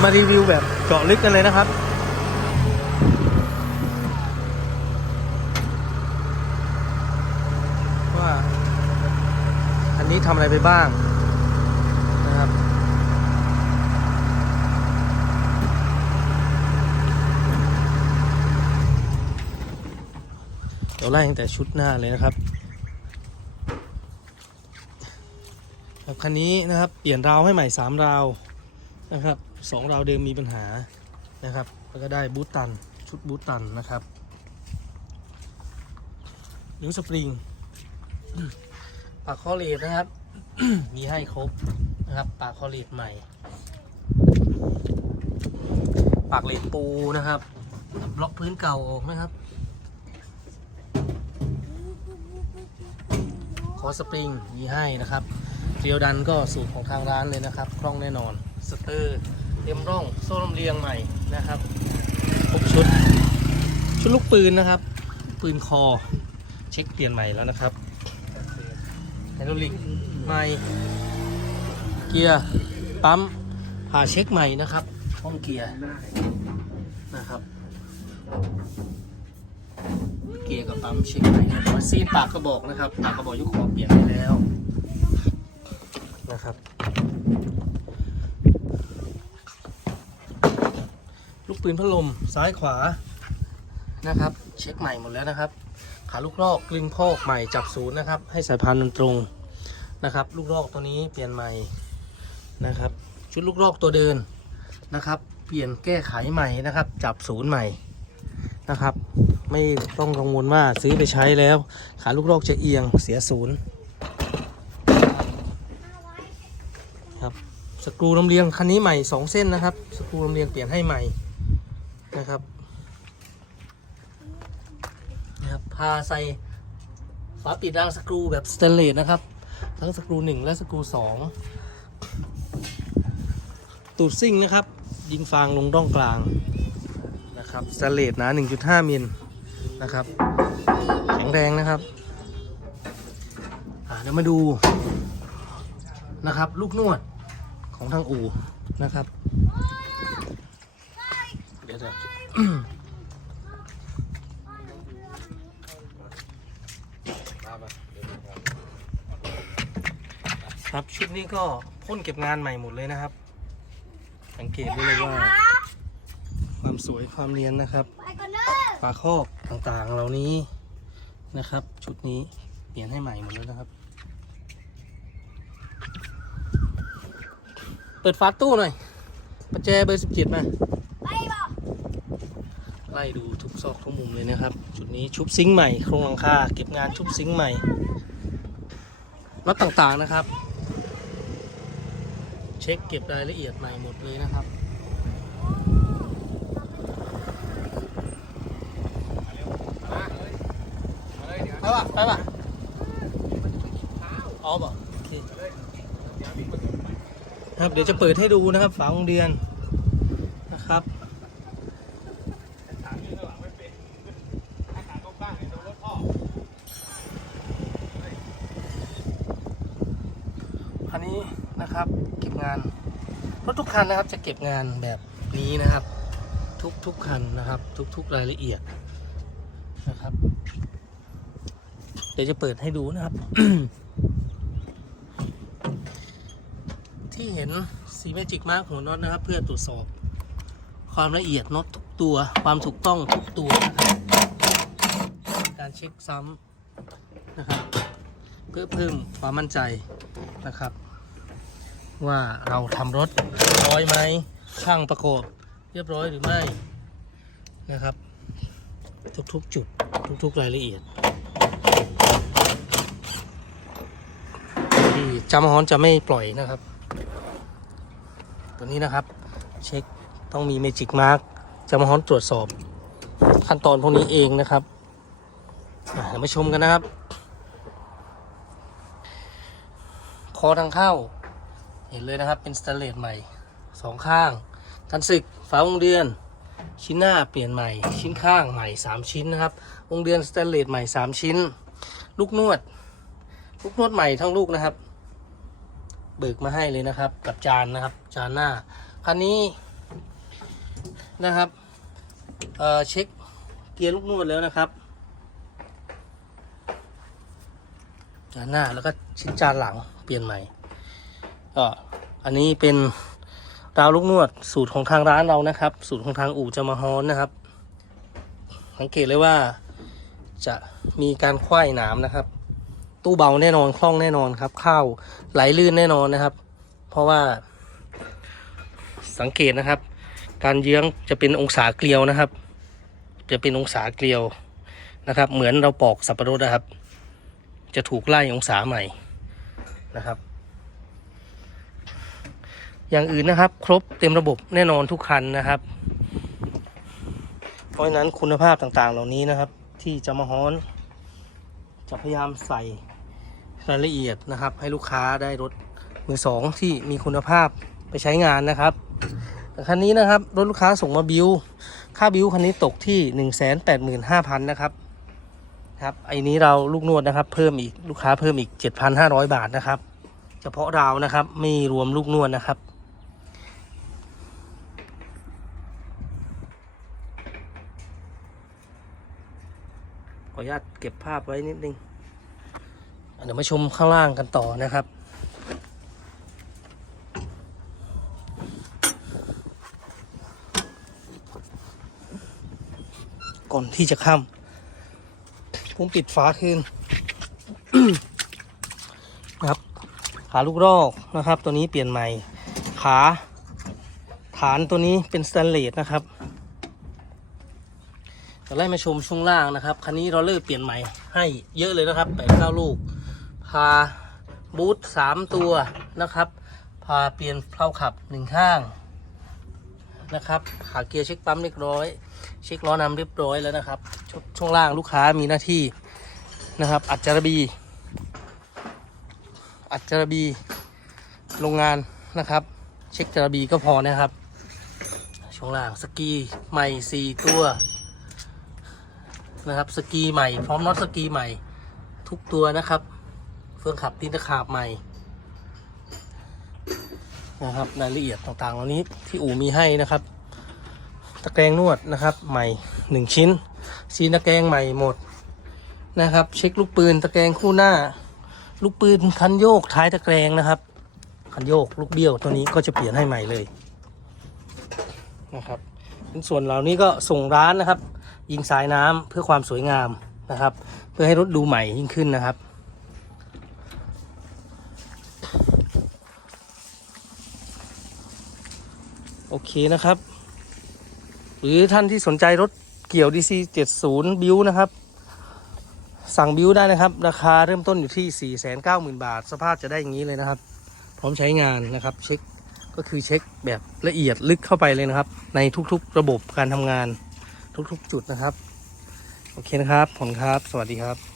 ยวมารีวิวแบบเจาะลึกกันเลยนะครับ ว่าอันนี้ทำอะไรไปบ้างนะครับ เดี๋ยวไล่ตั้งแต่ชุดหน้าเลยนะครับครับคันนี้นะครับ เปลี่ยนราวให้ใหม่ 3 ราว นะครับสองราวเดิมมีปัญหานะครับ แล้วก็ได้บูตตันชุดบูตตันนะครับนิ้วสปริงปากคอเลดนะครับ มีให้ครบนะครับ ปากคอเลดใหม่ ปากเลดปูนะครับล็อกพื้นเก่าออกนะครับคอสปริงมีให้นะครับเกลียวดันก็สูตรของทางร้านเลยนะครับ คล่องแน่นอน สเตอร์เต็มร่องโซ่ลำเลียงใหม่นะครับครบชุด ชุดลูกปืนนะครับ ปืนคอ เช็คเปลี่ยนใหม่แล้วนะครับไฮดรอลิกใหม่ เกียร์ปั๊มผ่าเช็คใหม่นะครับห้องเกียร์นะครับ เกียร์กับปั๊มเช็คใหม่นะครับซีนปากกระบอกนะครับ ปากกระบอกยุคขอเปลี่ยนไปแล้วนะครับ ลูก ปืนพัดลมซ้ายขวานะครับ เช็คใหม่หมดแล้วนะครับ ขาลูกลอกกลิ้งพอกใหม่จับศูนย์นะครับ ให้สายพานมันตรงนะครับ ลูกลอกตัวนี้เปลี่ยนใหม่นะครับ ชุดลูกลอกตัวเดินนะครับ เปลี่ยนแก้ไขใหม่นะครับ จับศูนย์ใหม่นะครับ ไม่ต้องกังวลว่าซื้อไปใช้แล้ว ขาลูกลอกจะเอียงเสียศูนย์ครับสกรูลำเลียงคันนี้ใหม่ 2 เส้นนะครับ สกรูลำเลียงเปลี่ยนให้ใหม่ นะครับนะครับพาใส่ฝาปิดรางสกรูแบบสเตนเลสนะครับ ทั้งสกรู1และสกรู2ตูดซิ่งนะครับ ยิงฟางลงร่องกลางนะครับสเตนเลสหนา 1.5มิลนะครับ แข็งแรงนะครับอ่าเดี๋ยวมาดูนะครับ ลูกนวดของทางอู่นะครับ เดี๋ยวครับชุดนี้ก็พ่นเก็บงานใหม่หมดเลยนะครับ สังเกตได้เลยว่า ความสวยความเรียนนะครับปก่อนเด้อฝาครอบต่างๆเหล่านี้นะครับ ชุดนี้เปลี่ยนให้ใหม่หมดแล้วนะครับ เปิดฝาตู้หน่อยประแจเบอร์17มาไปบ่ไล่ดูทุกซอกทุกมุมเลยนะครับชุดนี้ชุบซิงค์ใหม่โครงหลังคาเก็บงานชุบซิงค์ใหม่น็อตต่างๆนะครับ เช็คเก็บรายละเอียดใหม่หมดเลยนะครับไปป่ะไปป่ะเอาป่ะโอเคครับเดี๋ยวจะเปิดให้ดูนะครับฝาโรงเดือนนะครับ นี้นะครับ เก็บงานรถทุกคันนะครับ จะเก็บงานแบบนี้นะครับ ทุกทุกคันนะครับ ทุกทุกรายละเอียดนะครับ เดี๋ยวจะเปิดให้ดูนะครับ ที่เห็นซีเมจิกมาร์กหัวน็อตนะครับ เพื่อตรวจสอบความละเอียดน็อตทุกตัวความถูกต้องทุกตัวนะครับการเช็คซ้ำนะครับ เพื่อเพิ่มความมั่นใจนะครับ ว่าเราทำรถร้อยไหมช่างประกอบเรียบร้อยหรือไม่นะครับ ทุกๆจุดทุกๆรายละเอียดที่จำฮอนจะไม่ปล่อยนะครับ ตัวนี้นะครับ เช็คต้องมีเมจิกมาร์กจำฮอนตรวจสอบ ขั้นตอนพวกนี้เองนะครับมาชมกันนะครับ คอทางเข้า เห็นเลยนะครับเป็นสแตนเลสใหม่สองข้างกันศึกฝาวงเดือน ชิ้นหน้าเปลี่ยนใหม่ ชิ้นข้างใหม่ 3 ชิ้นนะครับ วงเดือนสแตนเลสใหม่ 3 ชิ้น ลูกนวด ลูกนวดใหม่ทั้งลูกนะครับ เบิกมาให้เลยนะครับ กับจานนะครับ จานหน้าคันนี้นะครับเเช็คเกียร์ลูกนวดแล้วนะครับ จานหน้าแล้วก็ชิ้นจานหลังเปลี่ยนใหม่ ก็อันนี้เป็นราวลูกนวดสูตรของทางร้านเรานะครับ สูตรของทางอู่จะมาฮอนนะครับ สังเกตเลยว่าจะมีการคว้ายหนามนะครับ ตู้เบาแน่นอนคล่องแน่นอนครับ ข้าวไหลลื่นแน่นอนนะครับ เพราะว่าสังเกตนะครับ การเยื้องจะเป็นองศาเกลียวนะครับ จะเป็นองศาเกลียวนะครับ เหมือนเราปอกสับปะรดนะครับ จะถูกไล่องศาใหม่นะครับ อย่างอื่นนะครับ ครบเต็มระบบแน่นอนทุกคันนะครับ เพราะฉะนั้นคุณภาพต่างๆ เหล่านี้นะครับ ที่จะมาฮ้อน จะพยายามใส่รายละเอียดนะครับ ให้ลูกค้าได้รถมือสองที่มีคุณภาพไปใช้งานนะครับคันนี้นะครับรถลูกค้าส่งมาบิวค่าบิวคันนี้ตกที่ 1 8 5 0 0 0นะครับครับไอ้นี้เราลูกนวดนะครับ เพิ่มอีกลูกค้าเพิ่มอีก 7,500 บาทนะครับ เฉพาะดาวนะครับ ไม่รวมลูกนวดนะครับ ออนุญาตเก็บภาพไว้นิดนึงเดี๋ยวมาชมข้างล่างกันต่อนะครับ ก่อนที่จะข้ามผมปิดฝาคืนนะครับ ขาลูกรอกนะครับ ตัวนี้เปลี่ยนใหม่ ขาฐานตัวนี้เป็นสแตนเลสนะครับ เดี๋ยวไล่มาชมช่วงล่างนะครับ คันนี้เราเลิกเปลี่ยนใหม่ให้เยอะเลยนะครับแปดเก้าลูก พาบูทสามตัวนะครับ พาเปลี่ยนเพลาขับหนึ่งข้างนะครับหาเกียร์เช็คปั๊มเรียบร้อย เช็คล้อนำเรียบร้อยแล้วนะครับชช่วงล่างลูกค้ามีหน้าที่นะครับ อัดจารบี อัดจารบีโรงงานนะครับ เช็คจารบีก็พอนะครับ ช่วงล่างสกีใหม่สี่ตัว นะครับ สกีใหม่ พร้อมน็อตสกีใหม่ ทุกตัวนะครับ เฟืองขับตีนตะขาบใหม่ นะครับรายละเอียดต่างๆ เหล่านี้ที่อู่มีให้นะครับ ตะแกรงนวดนะครับ ใหม่หนึ่งชิ้นซีนตะแกรงใหม่หมดนะครับ เช็คลูกปืนตะแกรงคู่หน้า ลูกปืนคันโยกท้ายตะแกรงนะครับ คันโยกลูกเบี้ยวตัวนี้ก็จะเปลี่ยนให้ใหม่เลยนะครับในส่วนเหล่านี้ก็ส่งร้านนะครับ ยิงสายน้ำเพื่อความสวยงามนะครับ เพื่อให้รถดูใหม่ยิ่งขึ้นนะครับ โอเคนะครับ หรือท่านที่สนใจรถเกี่ยว DC 70 บิวนะครับ สั่งบิวได้นะครับ ราคาเริ่มต้นอยู่ที่ 490,000 บาท สภาพจะได้อย่างนี้เลยนะครับ พร้อมใช้งานนะครับเช็คก็คือเช็คแบบละเอียดลึกเข้าไปเลยนะครับ ในทุกๆระบบการทำงาน ทุกๆ จุดนะครับ โอเคนะครับผมครับ สวัสดีครับ